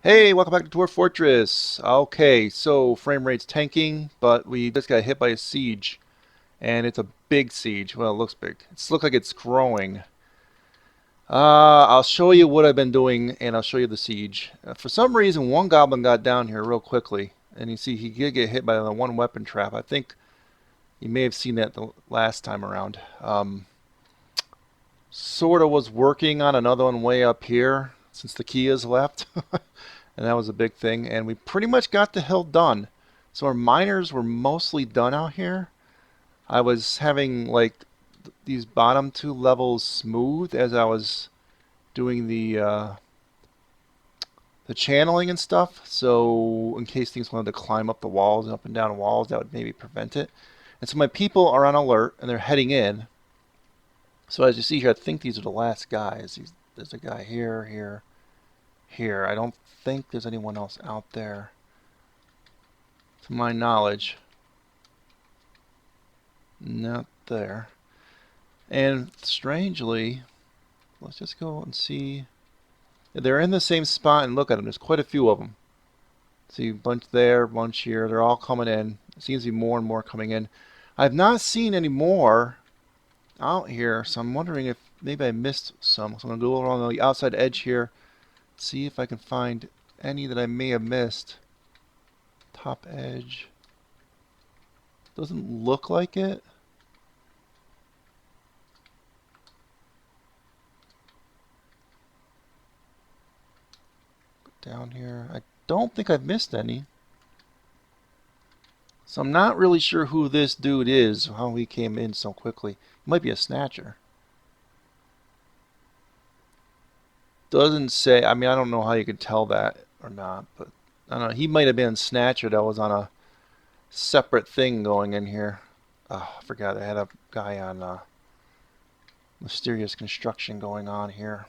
Hey, welcome back to Dwarf Fortress. Okay, so frame rate's tanking, but we just got hit by a siege, and it's a big siege. Well, it looks big. It looks like it's growing. I'll show you what I've been doing, and I'll show you the siege. For some reason, one goblin got down here real quickly, and you see he did get hit by the one weapon trap. I think you may have seen that the last time around. Sort of was working on another one way up here since the key is left. And that was a big thing. And we pretty much got the hill done. So our miners were mostly done out here. I was having like these bottom two levels smooth as I was doing the channeling and stuff. So in case things wanted to climb up the walls and up and down walls, that would maybe prevent it. And so my people are on alert and they're heading in. So as you see here, I think these are the last guys. There's a guy here, here. I don't think there's anyone else out there, to my knowledge. Not there. And strangely, let's just go and see. They're in the same spot and look at them. There's quite a few of them. See, a bunch there, a bunch here. They're all coming in. It seems to be more and more coming in. I've not seen any more out here, so I'm wondering if maybe I missed some. So I'm going to go along the outside edge here, see if I can find any that I may have missed. Top edge. Doesn't look like it. Down here. I don't think I've missed any. So I'm not really sure who this dude is, how he came in so quickly. He might be a snatcher. Doesn't say, I mean, I don't know how you could tell that or not, but I don't know. He might have been a snatcher that was on a separate thing going in here. Oh, I forgot I had a guy on mysterious construction going on here.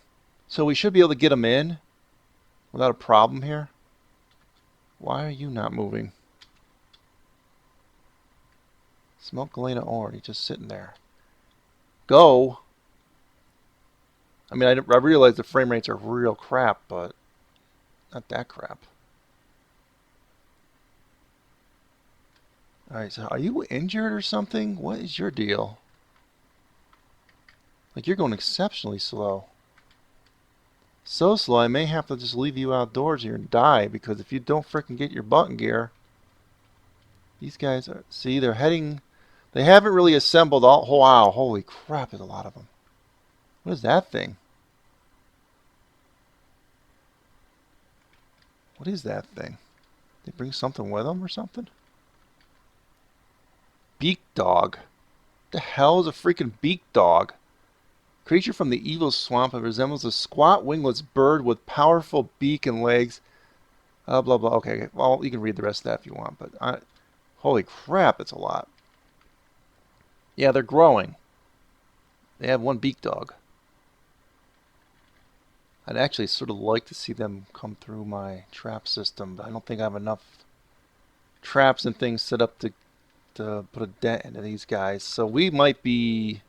So we should be able to get him in without a problem here. Why are you not moving? Smoke Galena ore. He's just sitting there. Go. I mean, I realize the frame rates are real crap, but not that crap. Alright, so are you injured or something? What is your deal? Like, you're going exceptionally slow. So slow, I may have to just leave you outdoors here and die, because if you don't frickin' get your button gear, these guys are, see, they're heading, they haven't really assembled all, oh, wow, holy crap, there's a lot of them. What is that thing? What is that thing? They bring something with them or something? Beak dog. What the hell is a freaking beak dog? Creature from the evil swamp that resembles a squat wingless bird with powerful beak and legs. Blah blah. Okay, well you can read the rest of that if you want, but holy crap, it's a lot. Yeah, they're growing. They have one beak dog. I'd actually sort of like to see them come through my trap system, but I don't think I have enough traps and things set up to put a dent into these guys. So we might be.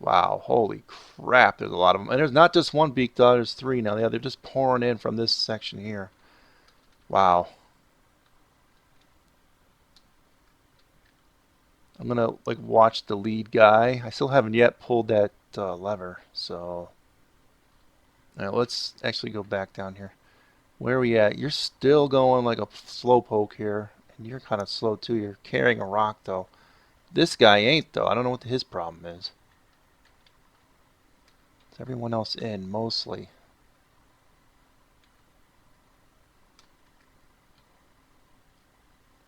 Wow, holy crap, there's a lot of them. And there's not just one beak dog, there's three now. Yeah, they're just pouring in from this section here. Wow. I'm gonna like watch the lead guy. I still haven't yet pulled that lever, so all right, let's actually go back down here. Where are we at? You're still going like a slow poke here, and you're kind of slow too. You're carrying a rock though. This guy ain't though. I don't know what his problem is. Is everyone else in mostly?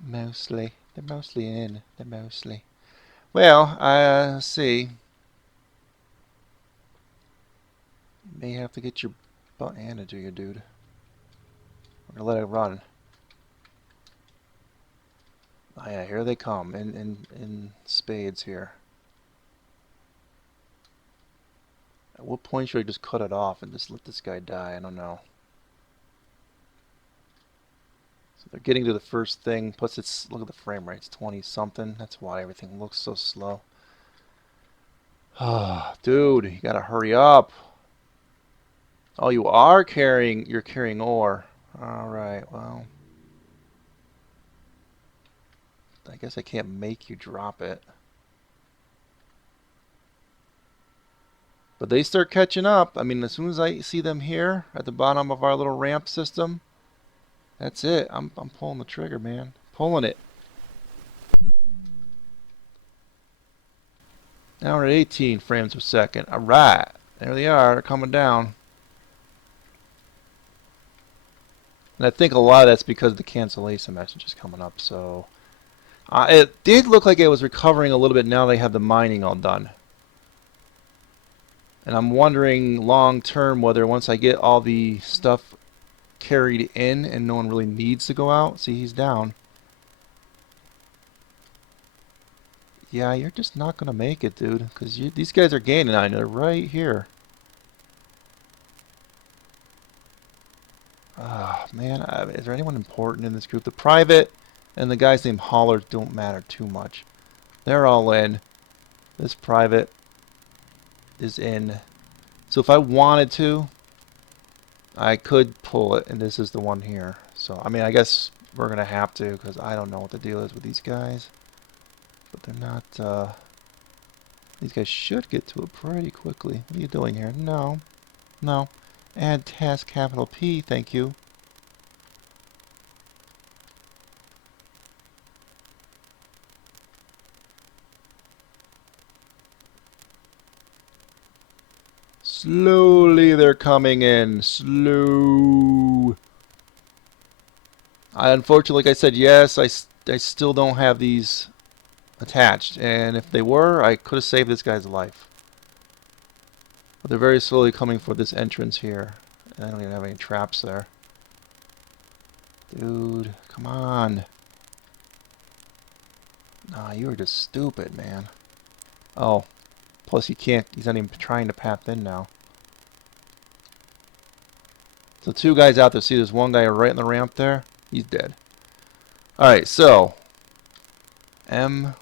Mostly. They're mostly in. They're mostly. Well, I see. You may have to get your butt handed to you, dude. We're gonna let it run. Oh yeah, here they come in spades here. At what point should I just cut it off and just let this guy die? I don't know. So they're getting to the first thing. Plus, it's look at the frame rate. It's 20 something. That's why everything looks so slow. Ah, dude, you gotta hurry up. Oh, you are carrying. You're carrying ore. All right. Well, I guess I can't make you drop it. But they start catching up. I mean, as soon as I see them here at the bottom of our little ramp system, that's it. I'm pulling the trigger, man. Pulling it. Now we're at 18 frames per second. All right. There they are. They're coming down. And I think a lot of that's because the cancellation message is coming up. So it did look like it was recovering a little bit now they have the mining all done. And I'm wondering long term whether once I get all the stuff carried in and no one really needs to go out. See, he's down. Yeah, you're just not going to make it, dude. Because these guys are gaining on you. They're right here. Ah, man. Is there anyone important in this group? The private and the guys named Haulers don't matter too much. They're all in. This private is in. So if I wanted to, I could pull it. And this is the one here. So, I mean, I guess we're going to have to because I don't know what the deal is with these guys. But they're not... These guys should get to it pretty quickly. What are you doing here? No. No. Add task capital P, thank you. Slowly they're coming in. Slow. Unfortunately, like I said, yes, I still don't have these attached. And if they were, I could have saved this guy's life. But they're very slowly coming for this entrance here. I don't even have any traps there. Dude, come on. Nah, you were just stupid, man. Oh, plus he can't, he's not even trying to path in now. So two guys out there. See, there's one guy right in the ramp there. He's dead. Alright, so M,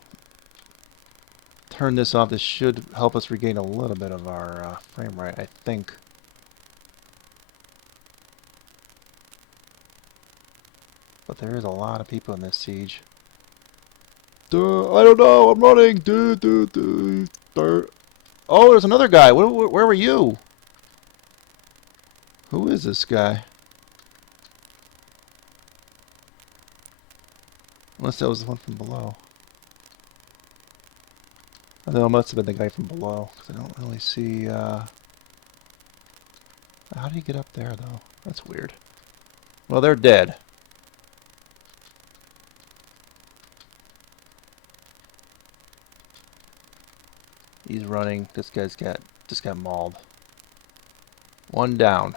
turn this off. This should help us regain a little bit of our frame rate, I think. But there is a lot of people in this siege. I don't know. I'm running. Oh, there's another guy. Where were you? Who is this guy? Unless that was the one from below. I know it must have been the guy from below, because I don't really see, how do you get up there, though? That's weird. Well, they're dead. He's running. This guy's just got mauled. One down.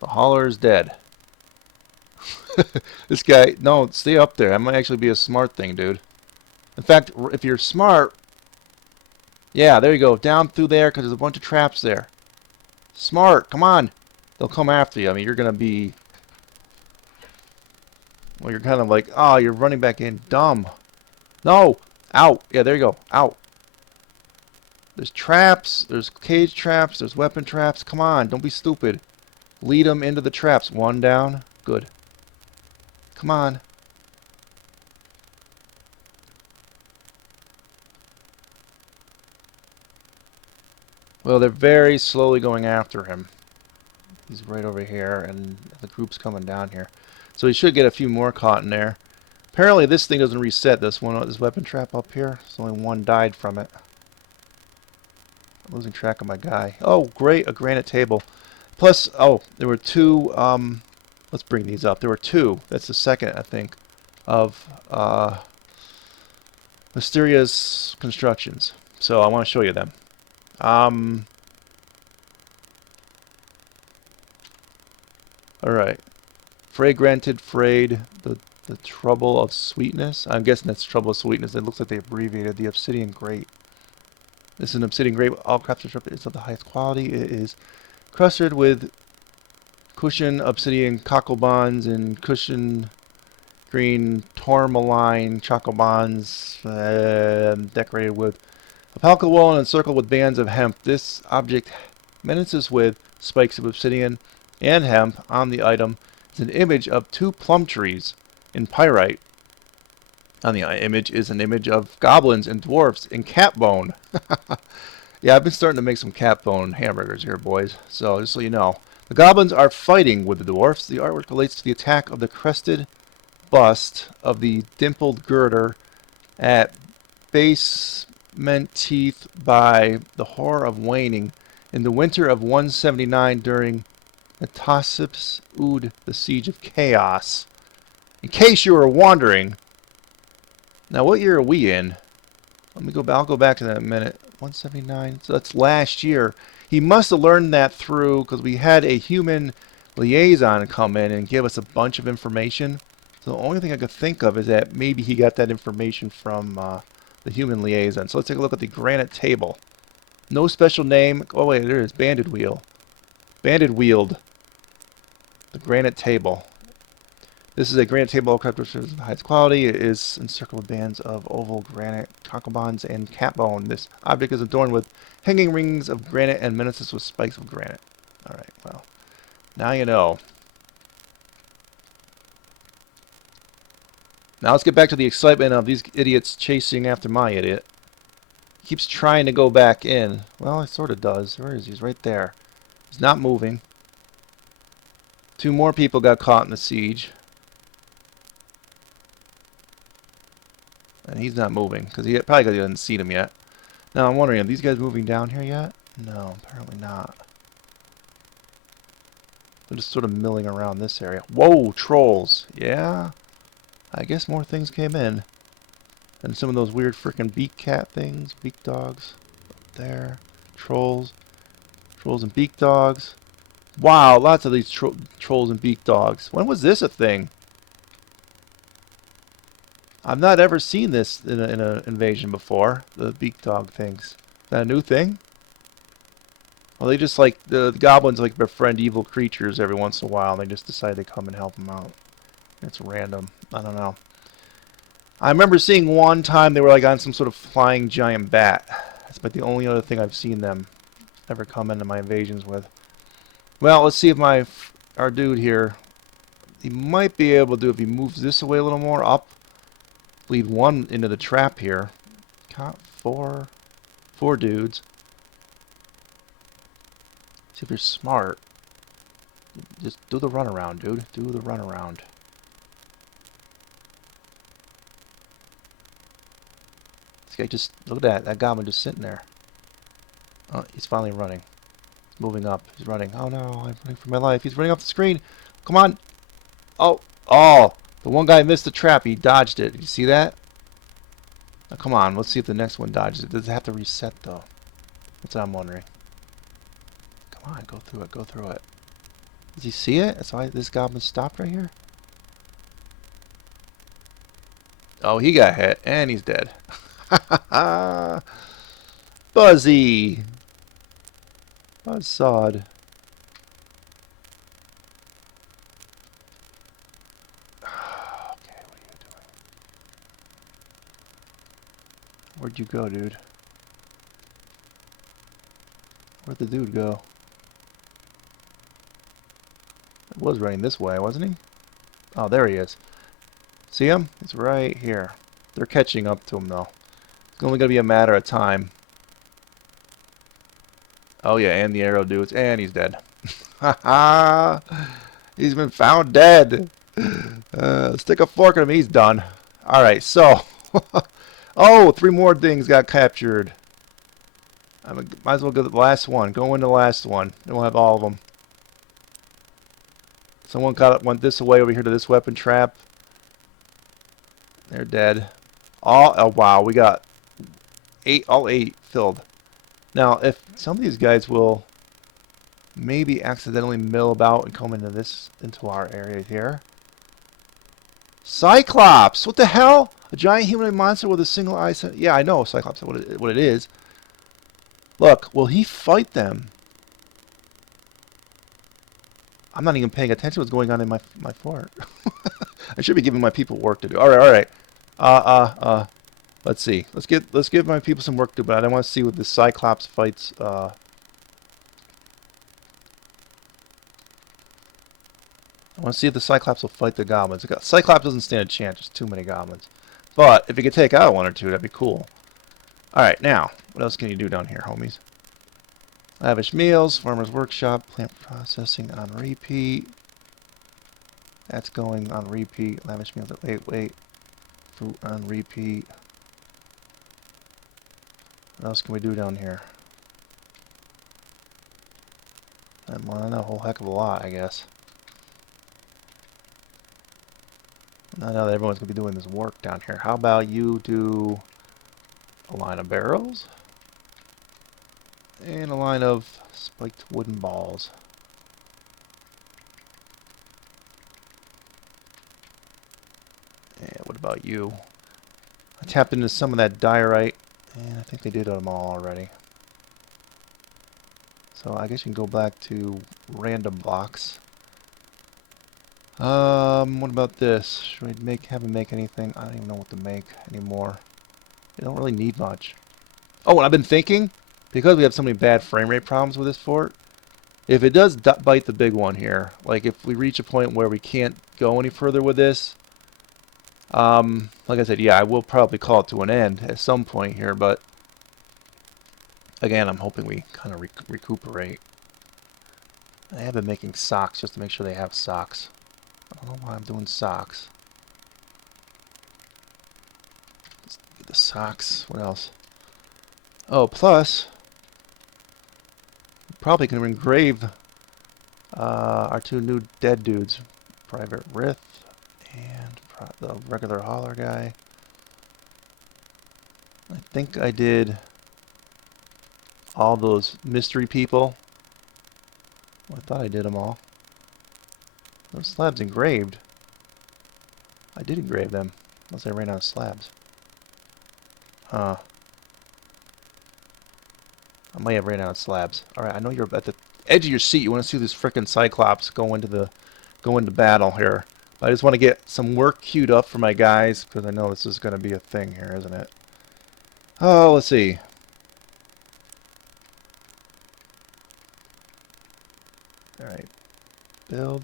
The hauler is dead. This guy, no, stay up there. That might actually be a smart thing, dude. In fact, if you're smart, yeah, there you go. Down through there, because there's a bunch of traps there. Smart, come on. They'll come after you. I mean, you're going to be... Well, you're kind of like, oh, you're running back in. Dumb. No. Out. Yeah, there you go. Out. There's traps. There's cage traps. There's weapon traps. Come on. Don't be stupid. Lead them into the traps. One down. Good. Come on. Well, they're very slowly going after him. He's right over here, and the group's coming down here. So he should get a few more caught in there. Apparently this thing doesn't reset, this weapon trap up here. So only one died from it. I'm losing track of my guy. Oh, great, a granite table. Plus, oh, there were two, let's bring these up. There were two, that's the second, I think, of Mysterious constructions. So I want to show you them. Alright. Frey granted frayed the trouble of sweetness. I'm guessing that's trouble of sweetness. It looks like they abbreviated the obsidian grate. This is an obsidian grate. All crafted is of the highest quality. It is crusted with cushion obsidian cocklebonds and cushion green tourmaline chocobonds decorated with a palco wall and encircled with bands of hemp. This object menaces with spikes of obsidian and hemp on the item is an image of 2 plum trees in pyrite. On the image is an image of goblins and dwarfs in cat bone. Yeah, I've been starting to make some cat bone hamburgers here, boys. So, just so you know. The goblins are fighting with the dwarfs. The artwork relates to the attack of the crested bust of the dimpled girder at basement teeth by the horror of waning in the winter of 179 during Natasip's Ood, the Siege of Chaos. In case you were wondering, now what year are we in? Let me go back. I'll go back to that in a minute. 179. So that's last year. He must have learned that through because we had a human liaison come in and give us a bunch of information. So the only thing I could think of is that maybe he got that information from the human liaison. So let's take a look at the granite table. No special name. Oh wait, there it is. Banded wheel. Banded wheeled. The granite table. This is a granite table crafted of the highest quality. It is encircled with bands of oval granite, concobons, and cat bone. This object is adorned with hanging rings of granite and menaces with spikes of granite. Alright, well, now you know. Now let's get back to the excitement of these idiots chasing after my idiot. He keeps trying to go back in. Well, he sort of does. Where is he? He's right there. He's not moving. 2 more people got caught in the siege. And he's not moving, because he probably hasn't seen him yet. Now I'm wondering, are these guys moving down here yet? No, apparently not. They're just sort of milling around this area. Whoa, trolls. Yeah? I guess more things came in. And some of those weird freaking beak cat things. Beak dogs. Up there. Trolls. Trolls and beak dogs. Wow, lots of these trolls and beak dogs. When was this a thing? I've not ever seen this in an invasion before. The beak dog things. Is that a new thing? Well, they just like the goblins like befriend evil creatures every once in a while, and they just decide to come and help them out. It's random. I don't know. I remember seeing one time they were like on some sort of flying giant bat. That's about the only other thing I've seen them ever come into my invasions with. Well, let's see if our dude here, he might be able to do if he moves this away a little more up. Lead 1 into the trap here. Caught 4 dudes. See if you're smart. Just do the runaround, dude. Do the runaround. This guy just, look at that goblin just sitting there. Oh, he's finally running. He's moving up. He's running. Oh no, I'm running for my life. He's running off the screen. Come on. Oh, the one guy missed the trap. He dodged it. Did you see that? Now, come on. Let's see if the next one dodges it. Does it have to reset, though? That's what I'm wondering. Come on. Go through it. Go through it. Does he see it? That's why this goblin stopped right here? Oh, he got hit. And he's dead. Buzzy. Buzzsawed. Where'd you go, dude? Where'd the dude go? He was running this way, wasn't he? Oh, there he is. See him? He's right here. They're catching up to him, though. It's only going to be a matter of time. Oh, yeah, and the arrow dudes. And he's dead. Ha ha! He's been found dead. Stick a fork in him. He's done. Alright, so... Oh, 3 more things got captured. I might as well go to the last one. Go into the last one. Then we'll have all of them. Someone went this way over here to this weapon trap. They're dead. Oh wow, we got all 8 filled. Now, if some of these guys will maybe accidentally mill about and come into our area here. Cyclops! What the hell? A giant humanoid monster with a single eye. Yeah, I know Cyclops. What it is. Look, will he fight them? I'm not even paying attention to what's going on in my fort. I should be giving my people work to do. All right. Let's see. Let's give my people some work to do. But I want to see what the Cyclops fights. I want to see if the Cyclops will fight the goblins. The Cyclops doesn't stand a chance. There's too many goblins. But if you could take out one or two, that'd be cool. Alright, now, what else can you do down here, homies? Lavish meals, farmer's workshop, plant processing on repeat. That's going on repeat. Lavish meals, wait. Fruit on repeat. What else can we do down here? Not a whole heck of a lot, I guess. Not now that everyone's going to be doing this work down here. How about you do a line of barrels? And a line of spiked wooden balls. And what about you? I tapped into some of that diorite, and I think they did them all already. So I guess you can go back to random blocks. What about this? Should we have him make anything? I don't even know what to make anymore. You don't really need much. Oh, and I've been thinking, because we have so many bad frame rate problems with this fort, if it does bite the big one here, like if we reach a point where we can't go any further with this, like I said, yeah, I will probably call it to an end at some point here, but again, I'm hoping we kind of recuperate. I have been making socks just to make sure they have socks. I don't know why I'm doing socks. Let's get the socks. What else? Oh, plus, we probably can engrave our two new dead dudes, Private Rith and the regular hauler guy. I think I did all those mystery people. Well, I thought I did them all. Those slabs engraved. I did engrave them, unless I ran out of slabs. Huh. I might have ran out of slabs. Alright, I know you're at the edge of your seat. You want to see this frickin' Cyclops go into battle here. I just want to get some work queued up for my guys, because I know this is going to be a thing here, isn't it? Oh, let's see. Alright. Build.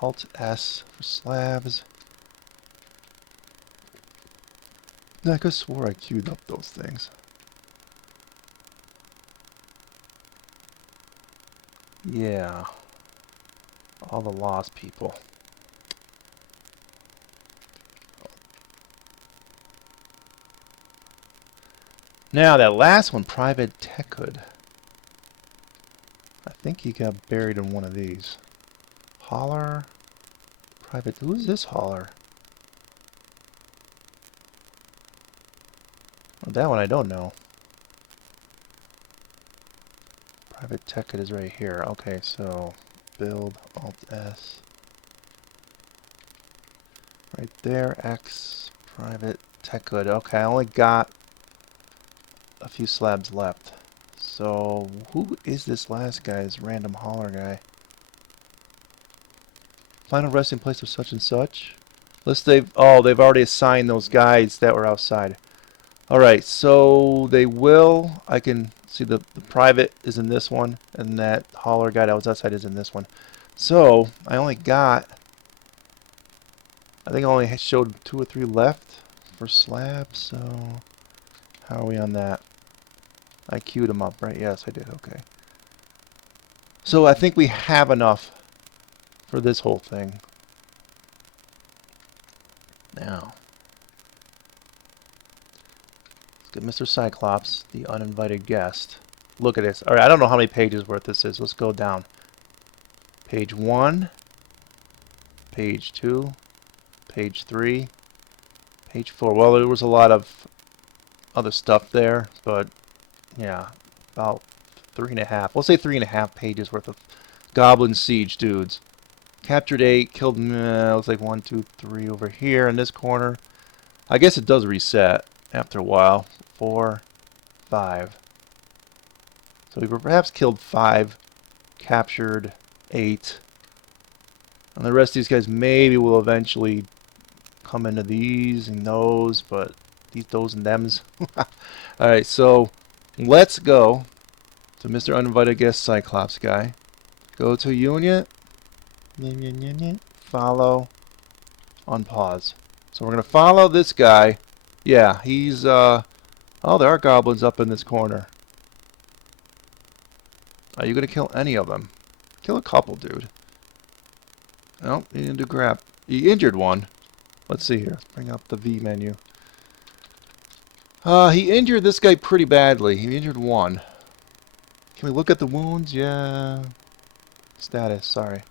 Alt-S for slabs. I could have swore I queued up those things. Yeah. All the lost people. Now, that last one, Private Tech Hood. I think he got buried in one of these. Hauler. Private. Who's this hauler? Well, that one I don't know. Private Tech Hood is right here. Okay, so build Alt-S. Right there, X. Private Tech Hood. Okay, I only got a few slabs left. So, who is this last guy, this random hauler guy? Final resting place of such and such. They've already assigned those guys that were outside. Alright, so they will, I can see the private is in this one, and that hauler guy that was outside is in this one. So, I think I only showed 2 or 3 left for slabs, so how are we on that? I queued them up, right? Yes, I did, okay. So I think we have enough for this whole thing. Now, let's get Mr. Cyclops, the uninvited guest. Look at this. Alright, I don't know how many pages worth this is. Let's go down. Page 1, page 2, page 3, page 4. Well, there was a lot of other stuff there, but yeah, about 3.5. We'll say 3.5 pages worth of Goblin Siege dudes. Captured 8, killed, looks like 1, 2, 3 over here in this corner. I guess it does reset after a while. 4, 5. So we perhaps killed 5, captured 8. And the rest of these guys maybe will eventually come into these and those, but those and thems. Alright, so let's go to Mr. Uninvited Guest Cyclops guy. Go to Unit. Follow. Unpause. So we're going to follow this guy. Yeah, he's, oh, there are goblins up in this corner. Are you going to kill any of them? Kill a couple, dude. No, you didn't do crap. You injured one. Let's see here. Let's bring up the V menu. He injured this guy pretty badly. He injured one. Can we look at the wounds? Yeah. Status, sorry.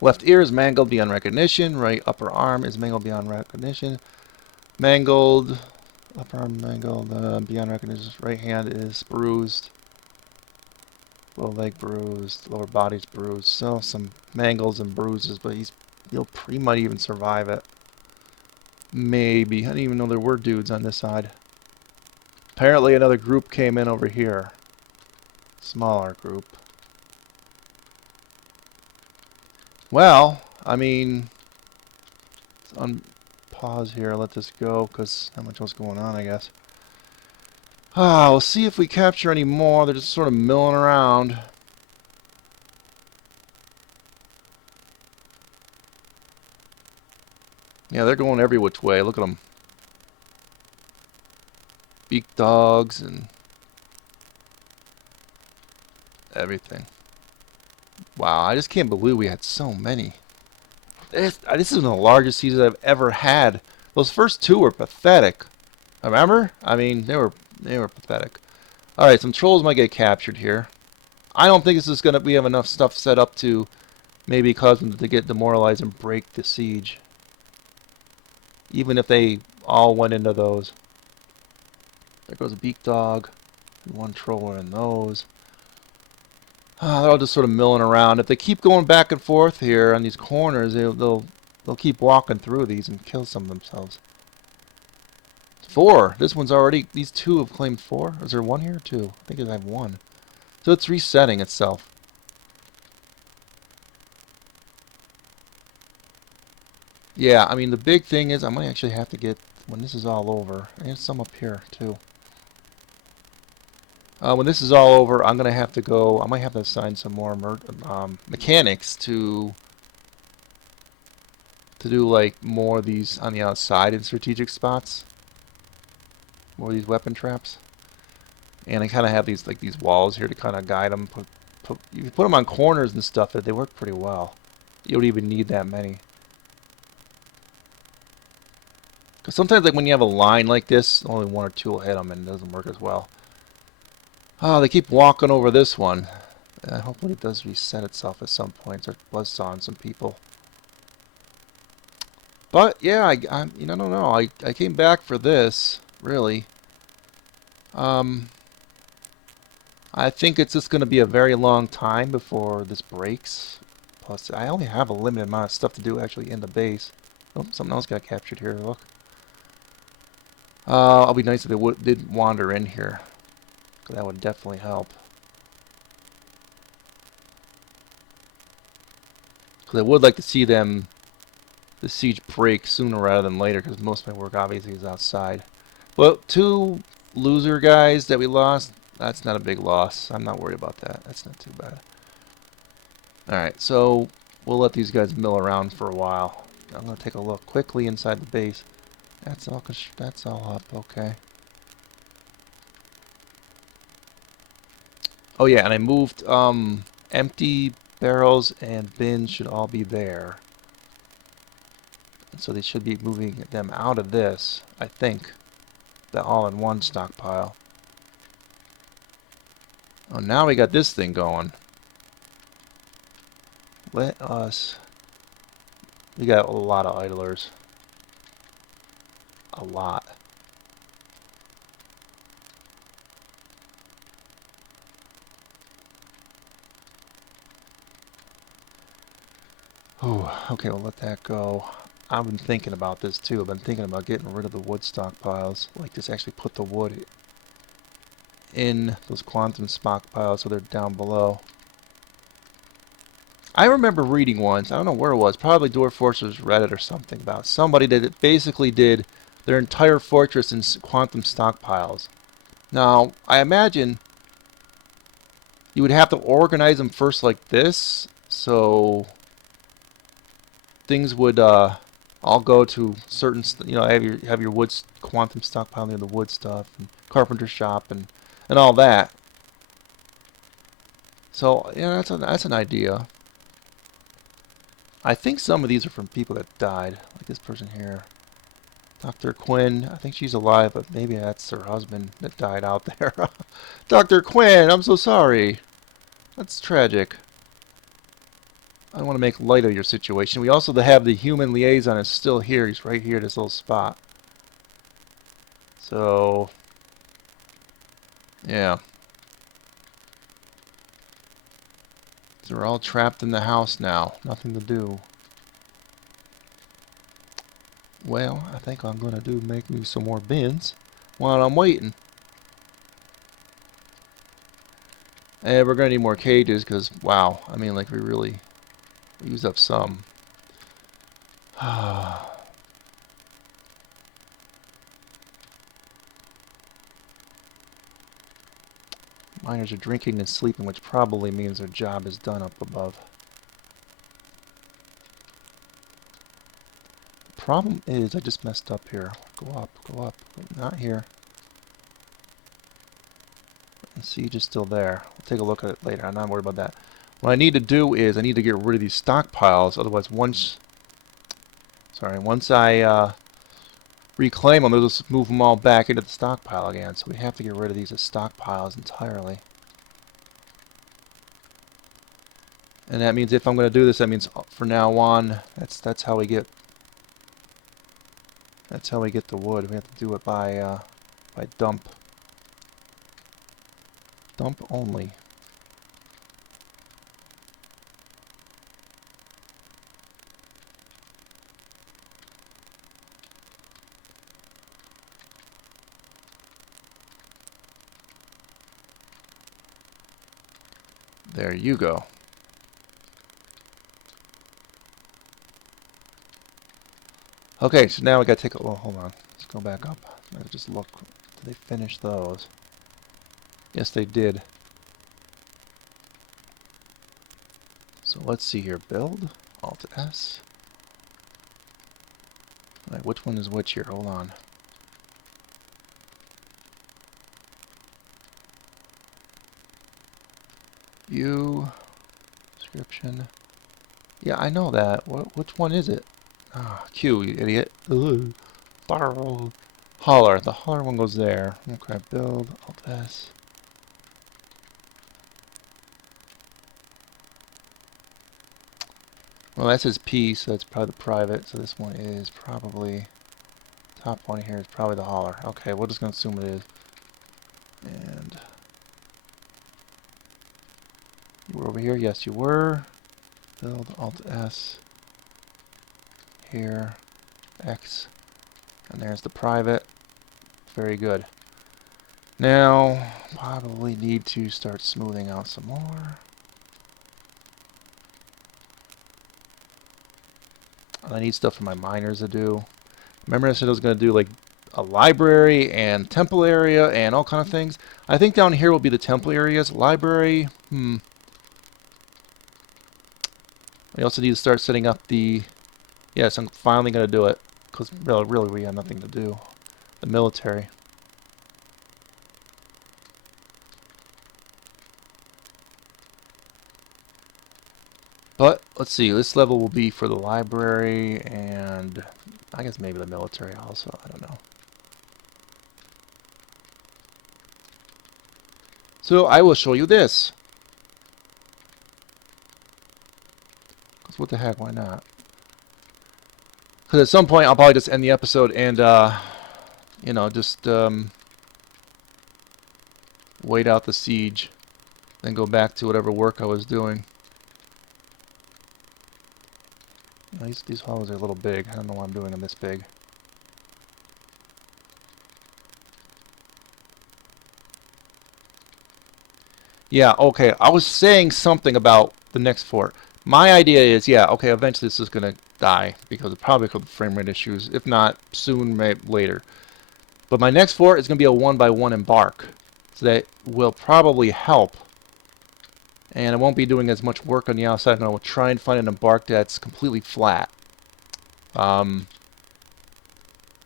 Left ear is mangled beyond recognition. Right upper arm is mangled beyond recognition. Mangled. Upper arm mangled beyond recognition. Right hand is bruised. Lower leg bruised. Lower body's bruised. So some mangles and bruises, but he might even survive it. Maybe. I didn't even know there were dudes on this side. Apparently another group came in over here. Smaller group. Well, I mean, let's unpause here, let this go, because not much else going on, I guess. We'll see if we capture any more. They're just sort of milling around. Yeah, they're going every which way. Look at them. Beak dogs and everything. Wow, I just can't believe we had so many. This is the largest season I've ever had. Those first two were pathetic. Remember? I mean, they were pathetic. All right, some trolls might get captured here. I don't think this is gonna. We have enough stuff set up to maybe cause them to get demoralized and break the siege. Even if they all went into those. There goes a beak dog. And one troller in those. They're all just sort of milling around. If they keep going back and forth here on these corners, they'll keep walking through these and kill some of themselves. 4. This one's already. These two have claimed 4. Is there one here? 2. I think I have 1. So it's resetting itself. Yeah, I mean the big thing is I might actually have to get when this is all over. There's some up here too. When this is all over, I'm gonna have to go. I might have to assign some more mechanics to do like more of these on the outside in strategic spots. More of these weapon traps. And I kind of have these these walls here to kind of guide them. You put them on corners and stuff, they work pretty well. You don't even need that many. Because sometimes, like when you have a line like this, only 1 or 2 will hit them, and it doesn't work as well. Oh, they keep walking over this one. Hopefully, it does reset itself at some point. Or buzzsaw on some people. But yeah, I don't know. I came back for this really. I think it's just going to be a very long time before this breaks. Plus, I only have a limited amount of stuff to do actually in the base. Oh, something else got captured here. Look. It'll be nice if they did wander in here. That would definitely help. Because I would like to see the siege break sooner rather than later, because most of my work obviously is outside. But 2 loser guys that we lost, that's not a big loss. I'm not worried about that. That's not too bad. Alright, so we'll let these guys mill around for a while. I'm going to take a look quickly inside the base. That's all up, okay. Oh yeah, and I moved empty barrels and bins should all be there. So they should be moving them out of this, I think. The all-in-one stockpile. Oh, now we got this thing going. Let us... We got a lot of idlers. A lot. Oh, okay, we'll let that go. I've been thinking about this too. I've been thinking about getting rid of the wood stockpiles. Like, just actually put the wood in those quantum stockpiles so they're down below. I remember reading once, I don't know where it was, probably Dwarf Fortress Reddit or something, about somebody that basically did their entire fortress in quantum stockpiles. Now, I imagine you would have to organize them first like this, so things would all go to certain, have your wood quantum stockpile near the wood stuff and carpenter shop and all that. So yeah, that's an idea. I think some of these are from people that died, like this person here, Dr. Quinn. I think she's alive, but maybe that's her husband that died out there. Dr. Quinn, I'm so sorry. That's tragic. I don't want to make light of your situation. We also have the human liaison is still here. He's right here, this little spot. So, yeah. So we're all trapped in the house now. Nothing to do. Well, I think I'm going to make me some more bins while I'm waiting. And we're going to need more cages because, wow, I mean, like, we really used up some. Miners are drinking and sleeping, which probably means their job is done up above. The problem is I just messed up here. Go up, go up. Not here. The siege is still there. We'll take a look at it later. I'm not worried about that. What I need to do is I need to get rid of these stockpiles. Otherwise, once I reclaim them, they'll just move them all back into the stockpile again. So we have to get rid of these as stockpiles entirely. And that means if I'm going to do this, that means from now on, that's how we get the wood. We have to do it by dump. Dump only. There you go. Okay, so now we gotta take a... Well, hold on. Let's go back up. Let's just look. Did they finish those? Yes, they did. So let's see here. Build. Alt S. Alright, which one is which here? Hold on. View. Description. Yeah, I know that. Which one is it? Ah, Q, you idiot. Ugh. Holler. The holler one goes there. Okay, build. Alt S. Well, that says P, so that's probably the private. So this one is probably... Top one here is probably the holler. Okay, we're just going to assume it is. And... You were over here? Yes, you were. Build, Alt S. Here. X. And there's the private. Very good. Now, probably need to start smoothing out some more. I need stuff for my miners to do. Remember I said I was going to do like a library and temple area and all kind of things. I think down here will be the temple areas. Library, I also need to start setting up the... Yes, I'm finally going to do it. Because really we have nothing to do. The military. But, let's see. This level will be for the library and... I guess maybe the military also. I don't know. So, I will show you this. Because what the heck, why not? Because at some point I'll probably just end the episode and, you know, just wait out the siege. Then go back to whatever work I was doing. You know, these hollows are a little big. I don't know why I'm doing them this big. Yeah, okay. I was saying something about the next fort. My idea is, yeah, okay, eventually this is going to die because probably because of frame rate issues. If not, soon, maybe later. But my next fort is going to be a 1x1 embark. So that will probably help. And I won't be doing as much work on the outside. And I will try and find an embark that's completely flat. At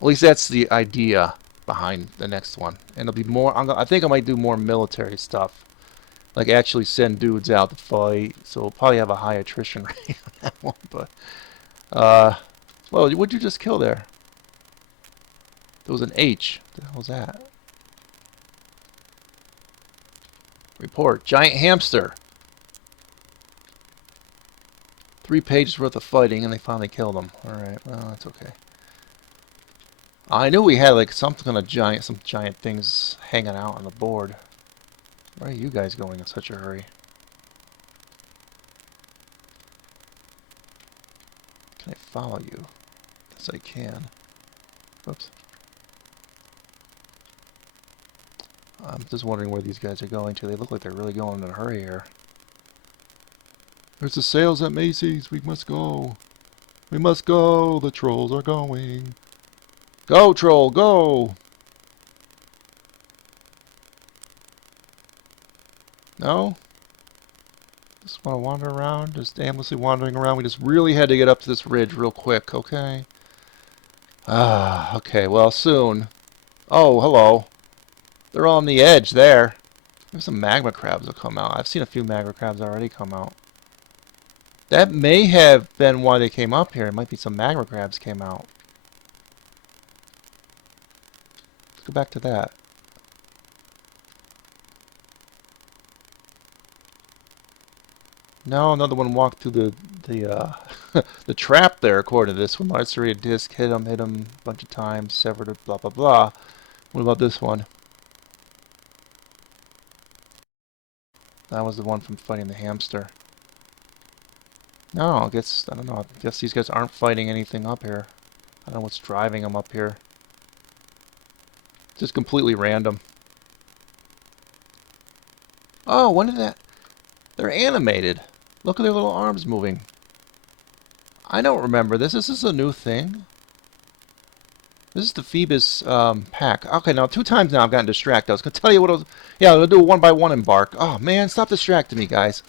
least that's the idea behind the next one. And it'll be more. I think I might do more military stuff, like actually send dudes out to fight. So we'll probably have a high attrition rate on that one. But well, what'd you just kill there? There was an H. What the hell was that? Report. Giant hamster. 3 pages worth of fighting, and they finally killed him. Alright, well, that's okay. I knew we had like some giant things hanging out on the board. Where are you guys going in such a hurry? Can I follow you? Yes, I can. Whoops. I'm just wondering where these guys are going to. They look like they're really going in a hurry here. There's the sales at Macy's. We must go. We must go. The trolls are going. Go, troll, go! No? Just want to wander around? Just aimlessly wandering around? We just really had to get up to this ridge real quick, okay? Ah, okay, well, soon. Oh, hello. They're on the edge there. There's some magma crabs will come out. I've seen a few magma crabs already come out. That may have been why they came up here. It might be some magma crabs came out. Let's go back to that. No, another one walked through the the trap there. According to this one, lacerated disc, hit him a bunch of times, severed it, blah blah blah. What about this one? That was the one from fighting the hamster. No, I don't know. I guess these guys aren't fighting anything up here. I don't know what's driving them up here. Just completely random. Oh, when did that? They're animated. Look at their little arms moving. I don't remember this. This is a new thing. This is the Phoebus pack. Okay, now 2 times now I've gotten distracted. I was going to tell you what I was... Yeah, I'm going to do a 1-by-1 embark. Oh, man, stop distracting me, guys.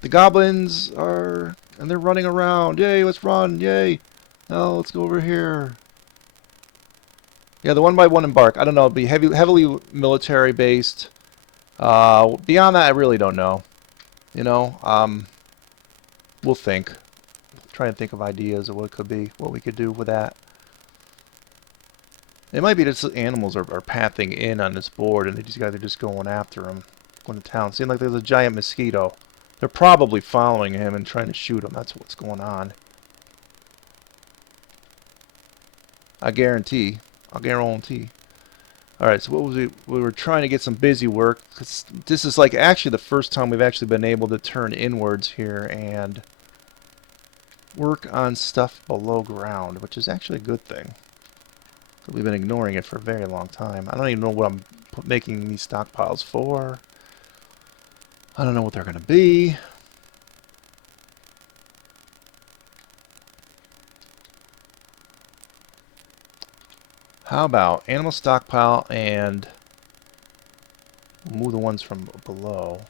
The goblins are... And they're running around. Yay, let's run. Yay. Now let's go over here. Yeah, the 1-by-1 embark. I don't know. It'll be heavily military-based. Beyond that, I really don't know. You know, we'll think. Try and think of ideas of what it could be, what we could do with that. It might be that animals are pathing in on this board, and these guys are just going after them, going to town. Seems like there's a giant mosquito. They're probably following him and trying to shoot him. That's what's going on. I guarantee. I'll guarantee. Alright, so what was we were trying to get some busy work. 'Cause this is like actually the first time we've actually been able to turn inwards here and work on stuff below ground, which is actually a good thing. We've been ignoring it for a very long time. I don't even know what I'm making these stockpiles for. I don't know what they're going to be. How about animal stockpile and move the ones from below.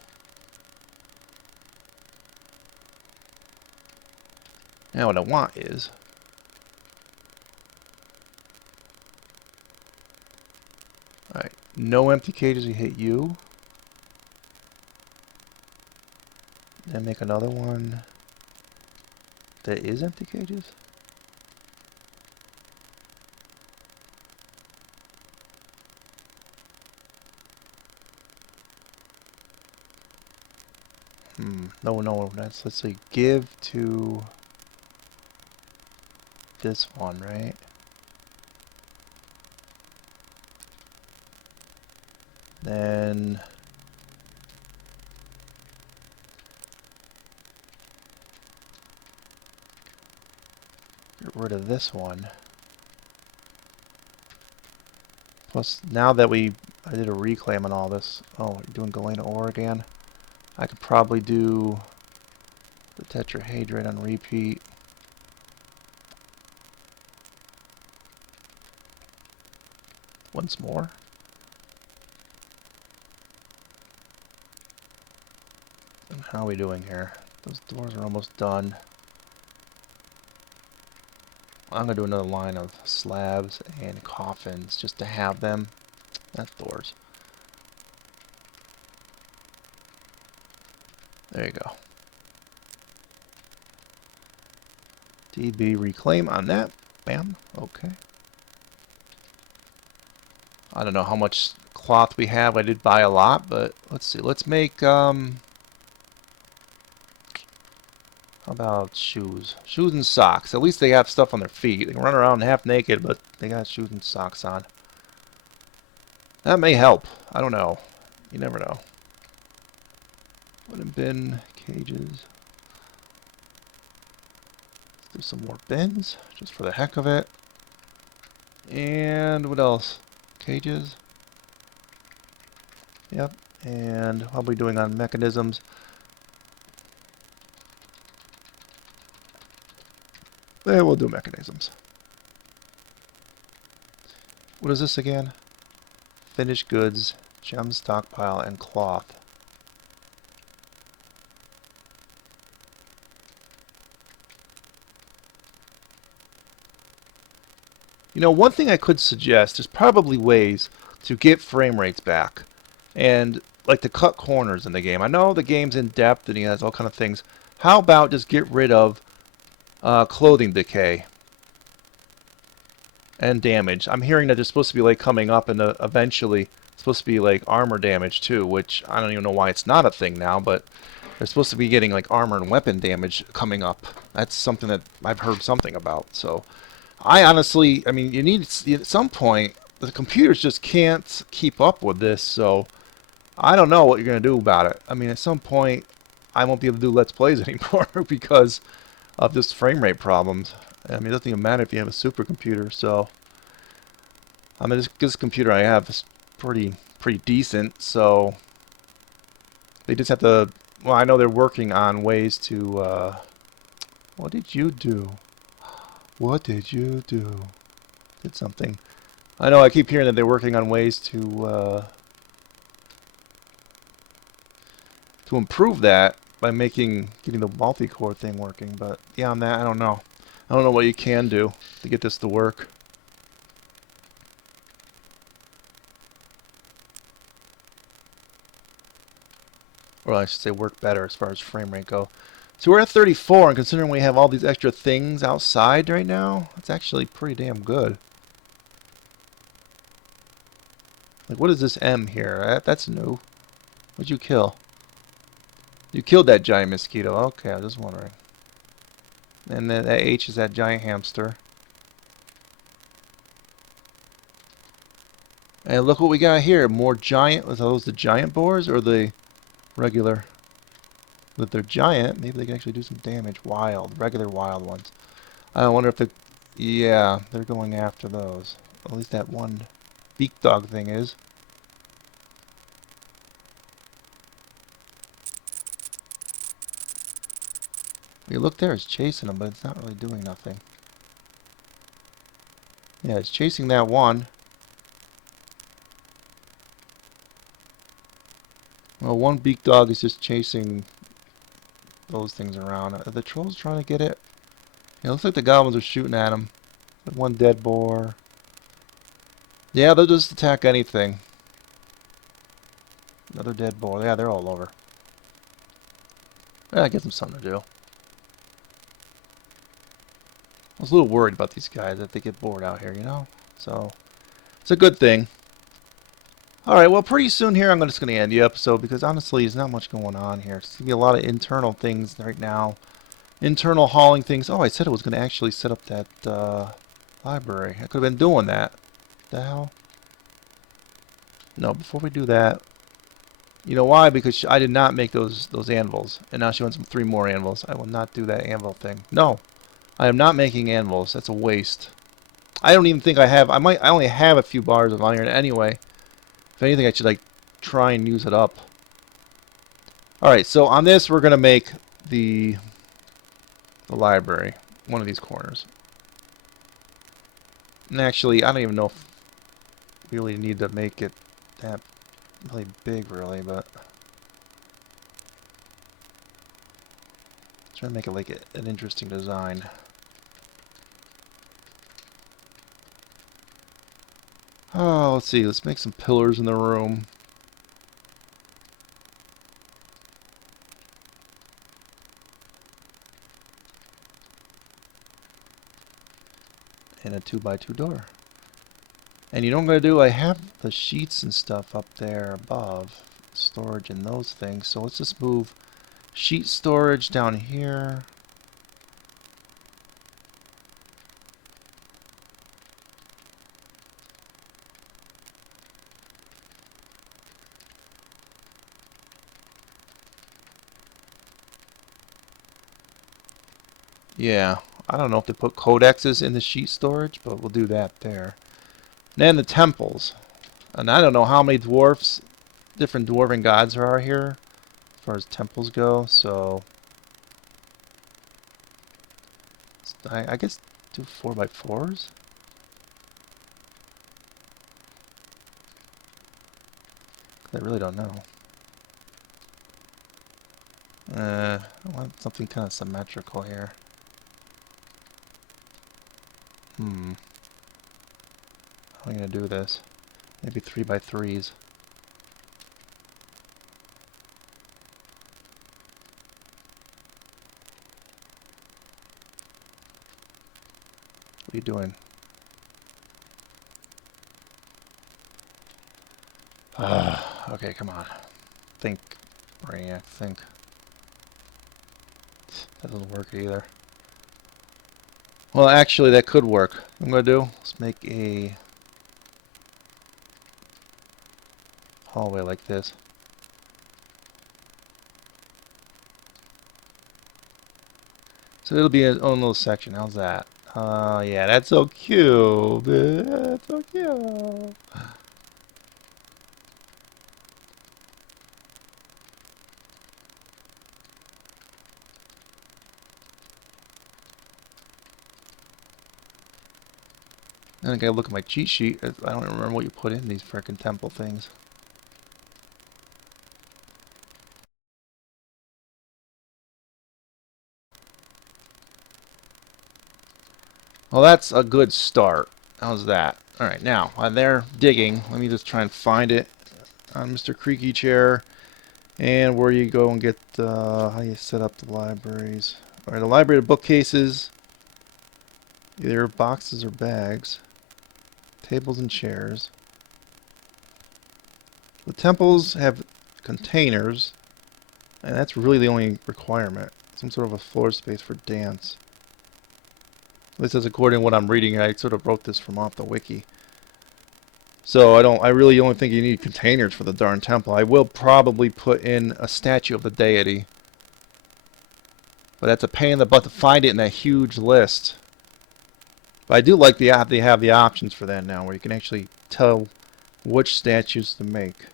Now what I want is alright, no empty cages, we hit you. Then make another one that is empty cages. No, let's see, give to this one, right? Then get rid of this one. Plus, now that I did a reclaim on all this. Oh, you're doing Galena ore again? I could probably do the tetrahedrite on repeat. Once more. And how are we doing here? Those doors are almost done. I'm gonna do another line of slabs and coffins just to have them. That's doors. There you go. DB reclaim on that. Bam. Okay. I don't know how much cloth we have. I did buy a lot, but let's see. Let's make how about shoes? Shoes and socks. At least they have stuff on their feet. They can run around half naked, but they got shoes and socks on. That may help. I don't know. You never know. Wooden bin, cages. Let's do some more bins, just for the heck of it. And what else? Cages. Yep. And what are we doing on mechanisms? Yeah, we'll do mechanisms. What is this again? Finished goods, gem stockpile, and cloth. You know, one thing I could suggest, there's probably ways to get frame rates back. And like to cut corners in the game. I know the game's in depth and he has all kind of things. How about just get rid of clothing decay and damage? I'm hearing that there's supposed to be like coming up and eventually it's supposed to be like armor damage too, which I don't even know why it's not a thing now, but they're supposed to be getting like armor and weapon damage coming up. That's something that I've heard something about. So I honestly, I mean, you need at some point the computers just can't keep up with this, so I don't know what you're going to do about it. I mean, at some point, I won't be able to do Let's Plays anymore because of this frame rate problems. I mean, it doesn't even matter if you have a supercomputer, so... I mean, this computer I have is pretty decent, so... They just have to... Well, I know they're working on ways to... What did you do? What did you do? Did something. I know I keep hearing that they're working on ways to improve that by getting the multi-core thing working, but beyond that, I don't know. I don't know what you can do to get this to work. Or I should say work better as far as frame rate go. So we're at 34, and considering we have all these extra things outside right now, that's actually pretty damn good. Like, what is this M here? That's new. What'd you kill? You killed that giant mosquito. Okay, I was just wondering. And then that H is that giant hamster. And look what we got here. More giant. Are those the giant boars or the regular? If they're giant, maybe they can actually do some damage. Wild. Regular wild ones. I wonder if the... Yeah, they're going after those. At least that one beak dog thing is. You look there, it's chasing them, but it's not really doing nothing. Yeah, it's chasing that one. Well, one beak dog is just chasing those things around. Are the trolls trying to get it? Yeah, it looks like the goblins are shooting at him. One dead boar. Yeah, they'll just attack anything. Another dead boar. Yeah, they're all over. Yeah, it gives them something to do. I was a little worried about these guys that they get bored out here, you know? So, it's a good thing. Alright, well, pretty soon here I'm just going to end the episode because honestly, there's not much going on here. It's going to be a lot of internal things right now. Internal hauling things. Oh, I said I was going to actually set up that library. I could have been doing that. What the hell? No, before we do that, you know why? Because I did not make those anvils. And now she wants 3 more anvils. I will not do that anvil thing. No. I am not making anvils. That's a waste. I don't even think I have... I only have a few bars of iron anyway. If anything, I should like try and use it up. Alright, so on this we're going to make the library. One of these corners. And actually, I don't even know if we really need to make it that really big, really, but... Try to make it like an interesting design. Oh, let's see. Let's make some pillars in the room. And a 2x2 door. And you know what I'm going to do? I have the sheets and stuff up there above. Storage and those things. So let's just move sheet storage down here. Yeah, I don't know if they put codexes in the sheet storage, but we'll do that there. And then the temples. And I don't know how many different dwarven gods there are here, as far as temples go, so I guess do 4x4s? I really don't know. I want something kind of symmetrical here. How am I going to do this? Maybe 3x3s. What are you doing? Okay, come on. Think, Brainiac, think. That doesn't work either. Well, actually, that could work. What I'm going to do, let's make a hallway like this. So it'll be its own little section. How's that? Yeah, that's so cute. That's so cute. Then I gotta look at my cheat sheet. I don't even remember what you put in these frickin' temple things. Well, that's a good start. How's that? Alright, now, while they're digging, let me just try and find it on Mr. Creaky Chair. And where you go and get, how you set up the libraries. Alright, the library of bookcases, either boxes or bags. Tables and chairs. The temples have containers, and that's really the only requirement. Some sort of a floor space for dance. This is according to what I'm reading. I sort of wrote this from off the wiki. So I really only think you need containers for the darn temple. I will probably put in a statue of the deity. But that's a pain in the butt to find it in that huge list. But I do like they have the options for that now, where you can actually tell which statues to make.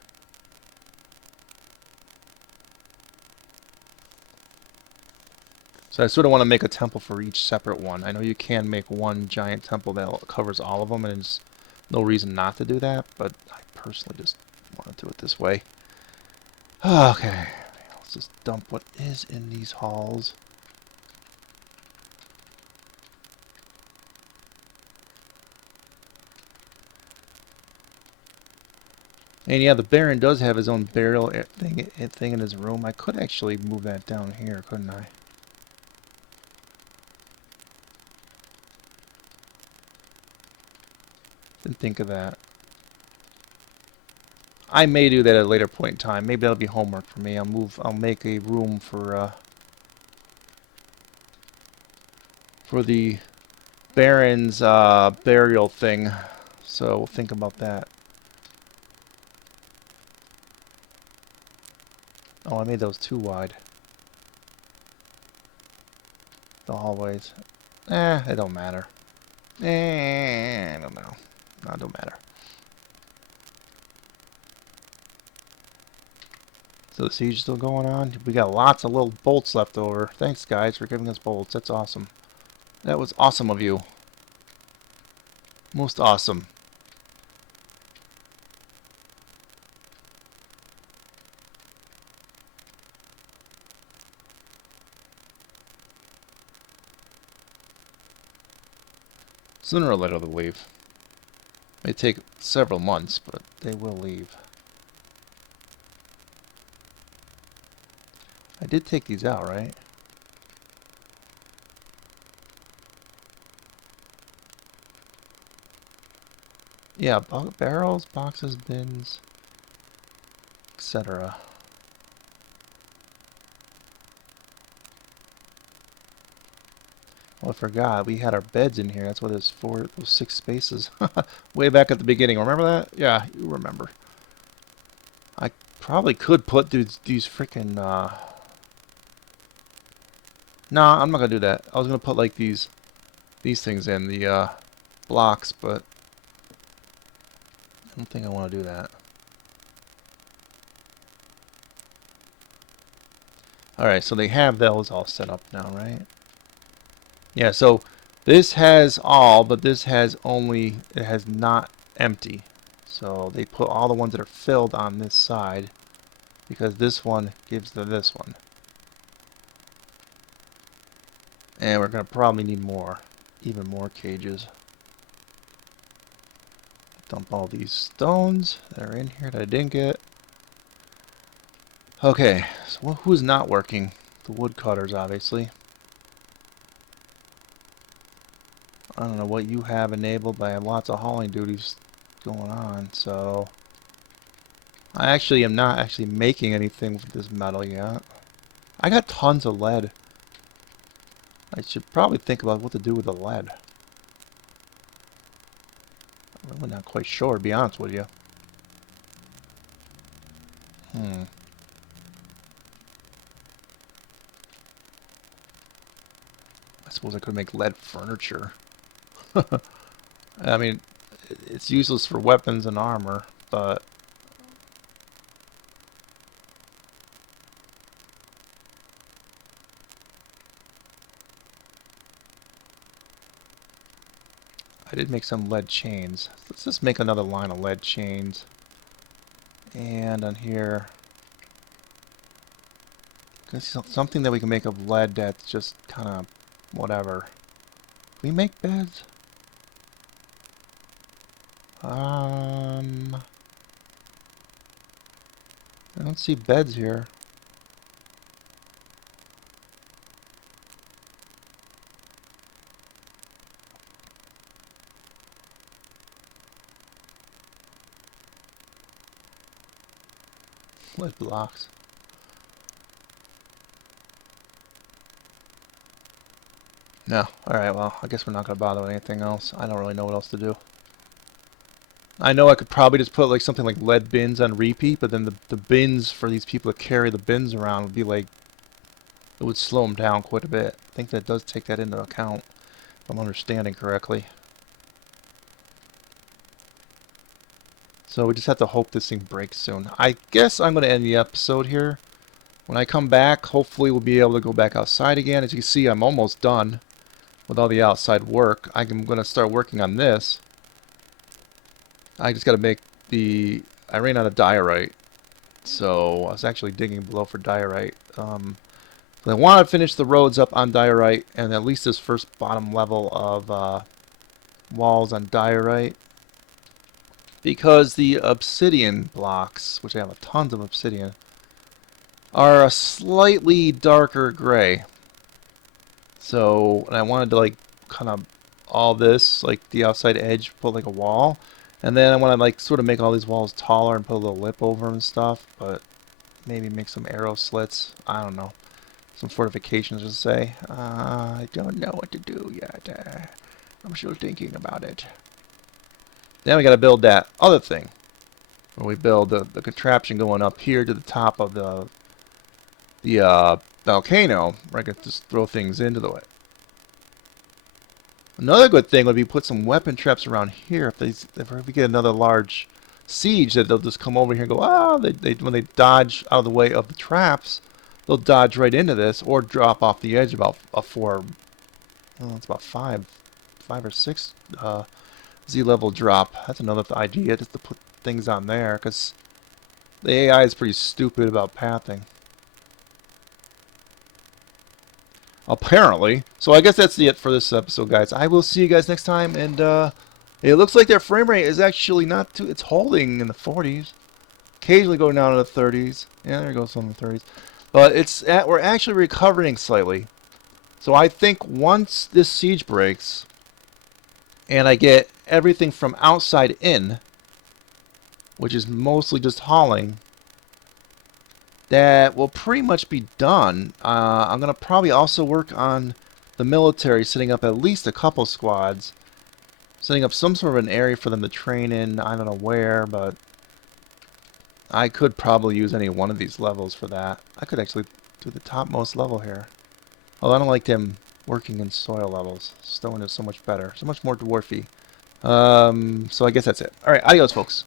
So I sort of want to make a temple for each separate one. I know you can make one giant temple that covers all of them, and there's no reason not to do that, but I personally just want to do it this way. Okay, let's just dump what is in these halls. And yeah, the Baron does have his own burial thing in his room. I could actually move that down here, couldn't I? Didn't think of that. I may do that at a later point in time. Maybe that'll be homework for me. I'll make a room for the Baron's burial thing. So we'll think about that. Oh, I made those too wide. The hallways. It don't matter. I don't know. No, it don't matter. So the siege is still going on. We got lots of little bolts left over. Thanks, guys, for giving us bolts. That's awesome. That was awesome of you. Most awesome. Sooner or later they'll leave. May take several months, but they will leave. I did take these out, right? Yeah, barrels, boxes, bins, etc. Oh, I forgot. We had our beds in here. That's why there's those 6 spaces. Way back at the beginning. Remember that? Yeah, you remember. I probably could put these freaking... Nah, I'm not going to do that. I was going to put like these things in, the blocks, but I don't think I want to do that. Alright, so they have those all set up now, right? Yeah, so this has all, but this has only, it has not empty. So they put all the ones that are filled on this side because this one gives to this one. And we're going to probably need more, even more cages. Dump all these stones that are in here that I didn't get. Okay, so who's not working? The woodcutters, obviously. I don't know what you have enabled, but I have lots of hauling duties going on, so... I actually am not actually making anything with this metal yet. I got tons of lead. I should probably think about what to do with the lead. I'm really not quite sure, to be honest with you. I suppose I could make lead furniture. I mean, it's useless for weapons and armor, but... I did make some lead chains. Let's just make another line of lead chains. And on here... something that we can make of lead that's just kind of whatever. Can we make beds? I don't see beds here. Lead blocks. No. Alright, well, I guess we're not going to bother with anything else. I don't really know what else to do. I know I could probably just put like something like lead bins on repeat, but then the bins for these people to carry the bins around would be like... It would slow them down quite a bit. I think that does take that into account, if I'm understanding correctly. So we just have to hope this thing breaks soon. I guess I'm going to end the episode here. When I come back, hopefully we'll be able to go back outside again. As you can see, I'm almost done with all the outside work. I'm going to start working on this. I just got to make the... I ran out of diorite. So I was actually digging below for diorite. I want to finish the roads up on diorite, and at least this first bottom level of walls on diorite. Because the obsidian blocks, which I have tons of obsidian, are a slightly darker gray. So, and I wanted to like kind of all this, like the outside edge, put like a wall. And then I want to like sort of make all these walls taller and put a little lip over them and stuff. But maybe make some arrow slits. I don't know. Some fortifications to say. I don't know what to do yet. I'm still thinking about it. Then we got to build that other thing. Where we build the contraption going up here to the top of the volcano. Where I can just throw things into the way. Another good thing would be put some weapon traps around here. If we get another large siege, that they'll just come over here and go, ah, when they dodge out of the way of the traps, they'll dodge right into this or drop off the edge about it's about 5 or 6 Z-level drop. That's another idea, just to put things on there, because the AI is pretty stupid about pathing. Apparently. So I guess that's it for this episode, guys. I will see you guys next time, and It looks like their frame rate is actually not too... It's holding in the 40s. Occasionally going down to the 30s. Yeah, there goes some in the 30s. But we're actually recovering slightly. So I think once this siege breaks, and I get everything from outside in, which is mostly just hauling, that will pretty much be done. I'm going to probably also work on the military, setting up at least a couple squads, setting up some sort of an area for them to train in. I don't know where, but I could probably use any one of these levels for that. I could actually do the topmost level here. Although I don't like them working in soil levels. Stone is so much better, so much more dwarfy. So I guess that's it. Alright, adios, folks.